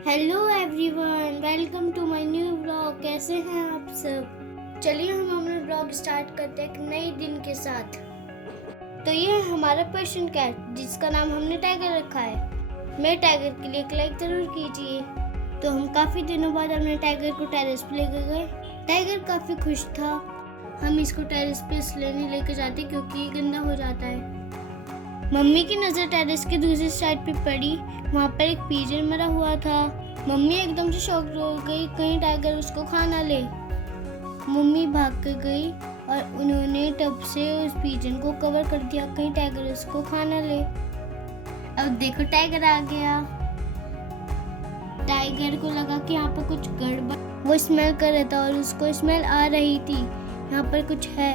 Hello everyone, welcome to my new blog. कैसे हैं आप सब? चलिए हम अपना ब्लॉग स्टार्ट करते हैं एक नए दिन के साथ। तो ये है हमारा पर्शियन कैट जिसका नाम हमने टाइगर रखा है। मेरे टाइगर के लिए एक लाइक जरूर कीजिए। तो हम काफ़ी दिनों बाद अपने टाइगर को टेरेस पे लेकर गए। टाइगर काफ़ी खुश था। हम इसको टेरेस पे इसलिए नहीं लेकर जाते क्योंकि ये गंदा हो जाता है। मम्मी की नज़र टेरेस के दूसरी साइड पे पड़ी। वहाँ पर एक पीजन मरा हुआ था। मम्मी एकदम से शॉक हो गई, कहीं टाइगर उसको खा ना ले। मम्मी भाग कर गई और उन्होंने टब से उस पीजन को कवर कर दिया, कहीं टाइगर उसको खा ना ले। अब देखो टाइगर आ गया। टाइगर को लगा कि यहाँ पर कुछ गड़बड़, वो स्मेल कर रहा था और उसको स्मेल आ रही थी यहाँ पर कुछ है,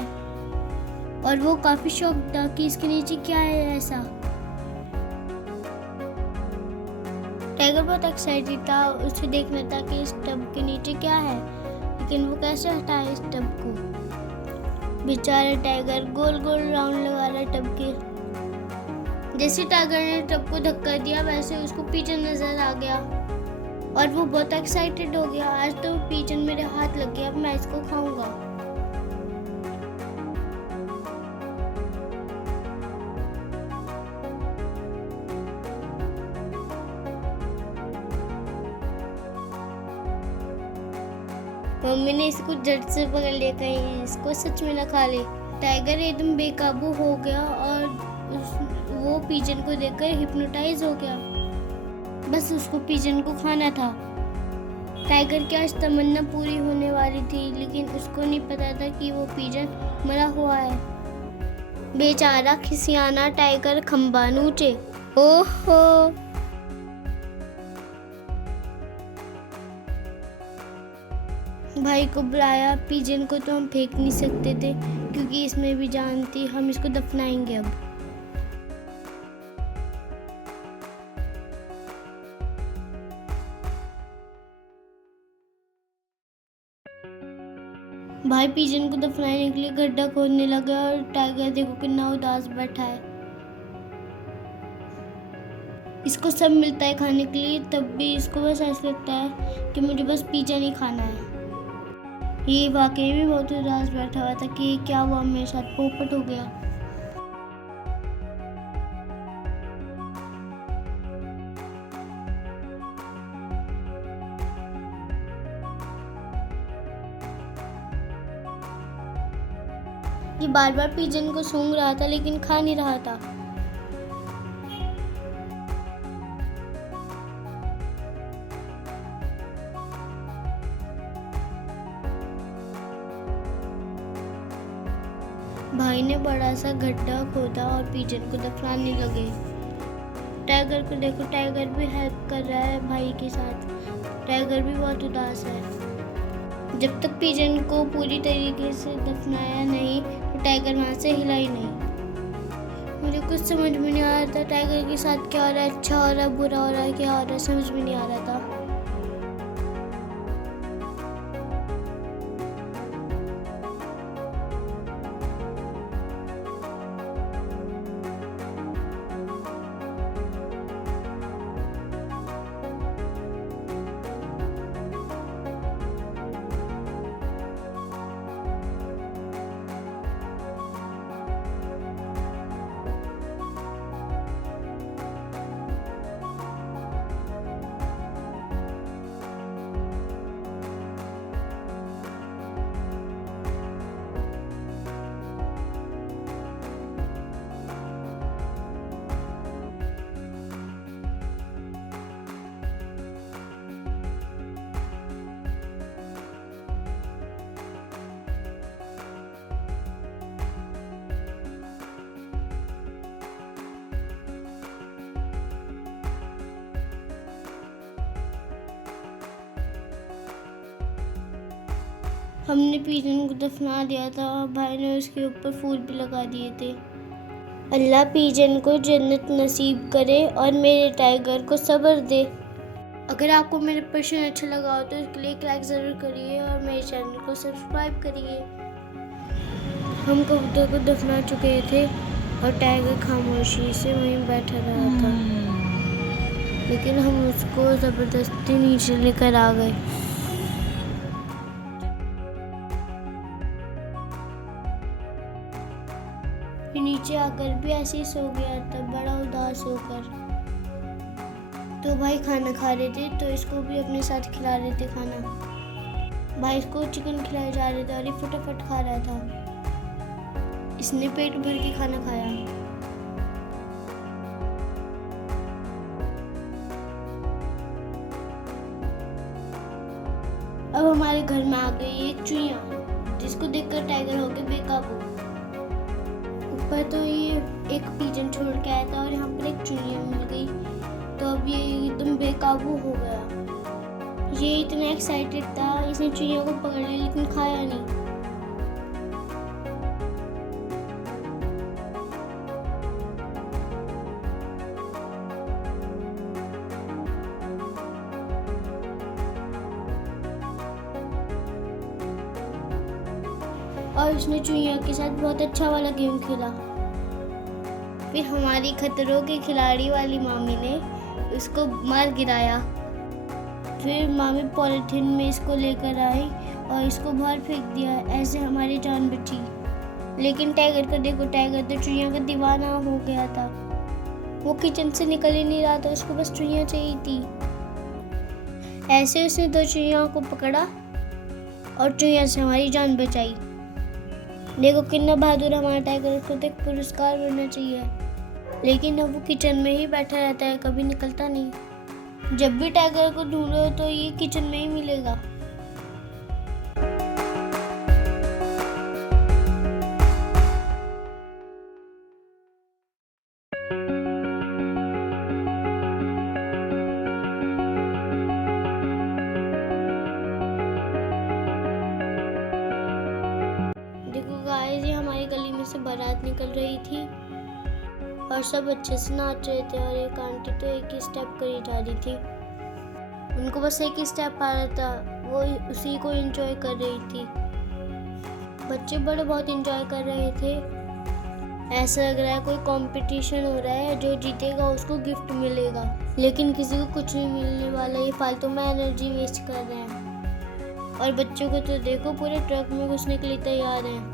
और वो काफी शॉक था कि इसके नीचे क्या है ऐसा। टाइगर बहुत एक्साइटेड था, उसे देखना था कि इस टब के नीचे क्या है, लेकिन वो कैसे हटाए इस टब को। बेचारा टाइगर गोल गोल राउंड लगा रहा है टब के। जैसे टाइगर ने टब को धक्का दिया वैसे उसको पीजन नजर आ गया और वो बहुत एक्साइटेड हो गया। आज तो पीजन मेरे हाथ लग गया, अब मैं इसको खाऊंगा। मम्मी ने इसको झट से पकड़ लिया, कहीं इसको सच में ना खा ले। टाइगर एकदम बेकाबू हो गया और वो पीजन को देखकर हिप्नोटाइज हो गया। बस उसको पीजन को खाना था। टाइगर की आज तमन्ना पूरी होने वाली थी, लेकिन उसको नहीं पता था कि वो पीजन मरा हुआ है। बेचारा खिसियाना टाइगर खंबा नूचे। ओहो, भाई को बुलाया। पीजन को तो हम फेंक नहीं सकते थे क्योंकि इसमें भी जान थी। हम इसको दफनाएंगे अब। भाई पीजन को दफनाने के लिए गड्ढा खोदने लगा और टाइगर देखो कितना उदास बैठा है। इसको सब मिलता है खाने के लिए, तब भी इसको बस ऐसा लगता है कि मुझे बस पिज़्ज़ा नहीं खाना है। ये वाकई में बहुत उदास बैठा हुआ था कि क्या हुआ मेरे साथ, पोपट हो गया। ये बार बार पिजन को सूंघ रहा था लेकिन खा नहीं रहा था। भाई ने बड़ा सा गड्ढा खोदा और पिजन को दफनाने लगे। टाइगर को देखो, टाइगर भी हेल्प कर रहा है भाई के साथ। टाइगर भी बहुत उदास है। जब तक पिजन को पूरी तरीके से दफनाया नहीं तो टाइगर वहाँ से हिला ही नहीं। मुझे कुछ समझ में नहीं आ रहा था टाइगर के साथ क्या हो रहा है, अच्छा हो रहा है, बुरा हो रहा है, क्या हो रहा है, समझ में नहीं आ रहा था। हमने पिजन को दफना दिया था और भाई ने उसके ऊपर फूल भी लगा दिए थे। अल्लाह पिजन को जन्नत नसीब करे और मेरे टाइगर को सब्र दे। अगर आपको मेरे पर्शियन अच्छा लगा हो तो इसके लिए एक लाइक ज़रूर करिए और मेरे चैनल को सब्सक्राइब करिए। हम कबूतर को दफना चुके थे और टाइगर खामोशी से वहीं बैठा रहा था। लेकिन हम उसको ज़बरदस्ती नीचे लेकर आ गए। फिर नीचे आकर भी ऐसे ही सो गया था, बड़ा उदास होकर। तो भाई खाना खा रहे थे तो इसको भी अपने साथ खिला रहे थे खाना। भाई इसको चिकन खिलाए जा रहे थे और ये फटाफट खा रहा था। इसने पेट भर के खाना खाया। अब हमारे घर में आ गई एक चुईया, जिसको देखकर टाइगर हो गया बेकाबू। ऊपर तो ये एक पिजन छोड़ के आया था और यहाँ पर एक चुईया मिल गई, तो अब ये एकदम बेकाबू हो गया। ये इतना एक्साइटेड था, इसने चुईया को पकड़ लिया लेकिन खाया नहीं। और उसने चुईया के साथ बहुत अच्छा वाला गेम खेला। फिर हमारी खतरों के खिलाड़ी वाली मामी ने उसको मार गिराया। फिर मामी पॉलिथीन में इसको लेकर आई और इसको बाहर फेंक दिया। ऐसे हमारी जान बची। लेकिन टाइगर को देखो, टाइगर तो चुईया का दीवाना हो गया था। वो किचन से निकल ही नहीं रहा था, उसको बस चुईया चाहिए थी। ऐसे उसने 2 चुईया को पकड़ा और चुईया से हमारी जान बचाई। देखो कितना बहादुर हमारा टाइगर, उसको तो एक पुरस्कार मिलना चाहिए। लेकिन अब वो किचन में ही बैठा रहता है, कभी निकलता नहीं। जब भी टाइगर को ढूंढो तो ये किचन में ही मिलेगा। देखो गाइस, ये हमारी गली में से बारात निकल रही थी और सब अच्छे से नाच रहे थे और एक आंटी तो एक ही स्टेप करी जा रही थी। उनको बस एक ही स्टेप आ रहा था, वो उसी को एंजॉय कर रही थी। बच्चे बड़े बहुत एंजॉय कर रहे थे। ऐसा लग रहा है कोई कंपटीशन हो रहा है, जो जीतेगा उसको गिफ्ट मिलेगा। लेकिन किसी को कुछ नहीं मिलने वाला, ये फालतू में एनर्जी वेस्ट कर रहे हैं। और बच्चों को तो देखो पूरे ट्रक में घुसने के लिए तैयार हैं।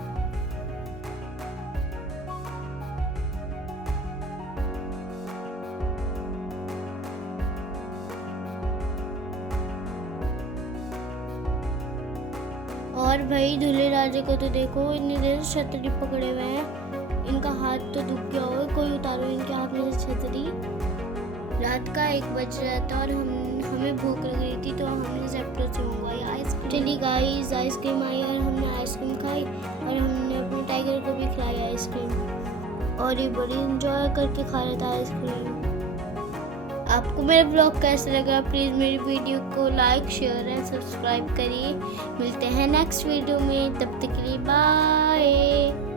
और भाई दूल्हे राजा को तो देखो, इतनी देर से छतरी पकड़े हुए हैं। इनका हाथ तो दुख गया होगा, कोई उतारो इनके हाथ में से छतरी। रात का 1 बज रहा था और हमें भूख लग रही थी, तो हमने ज़ेप्टो से मंगवाई आइसक्रीम। चली गाइस, आइसक्रीम आई और हमने आइसक्रीम खाई और हमने अपने टाइगर को भी खिलाई आइसक्रीम। और ये बड़ी इंजॉय करके खा रहा था आइसक्रीम। आपको मेरा ब्लॉग कैसा लगा, प्लीज़ मेरी वीडियो को लाइक, शेयर एंड सब्सक्राइब करिए। मिलते हैं नेक्स्ट वीडियो में, तब तक के लिए बाय।